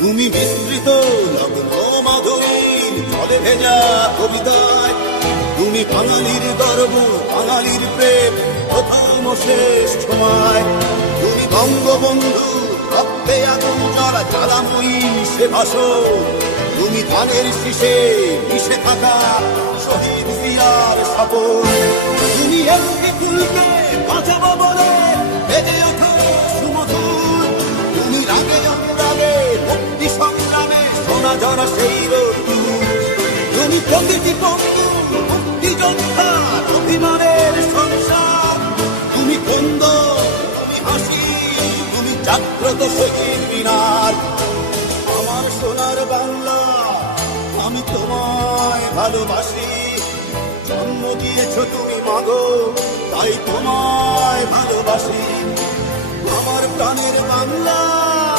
তুমি বিস্তৃত লগ্ন মাধুরীর জলে ভেজা কবিতায়, তুমি বাঙালির গর্ব, বাঙালির প্রেম, প্রথম ও শেষ সময়। তুমি বঙ্গবন্ধু রক্তে আগুন জ্বালা জ্বালাময়ী সে ভাষণ, তুমি ধানের শীষে মিশে থাকা শহীদ জিয়ার সাপন। তুমি একটি ফুলকে বাঁচাবো বলে বেজে ওঠো সুমধুর, তুমি রাগে অনুরাগে মুক্তি সংগ্রামে সোনা ঝরা সেই রোদ্দুর। তুমি প্রতিটি বন্ধু মুক্তিযোদ্ধার অভিমানের সংসার, তুমি বন্ধ, তুমি হাসি, তুমি জাগ্রত শহীদ মিনার। আমার সোনার বাংলা, আমি তোমায় ভালোবাসি। জন্ম দিয়েছ তুমি মাগো, তাই তোমায় ভালোবাসি। আমার প্রাণের বাংলা।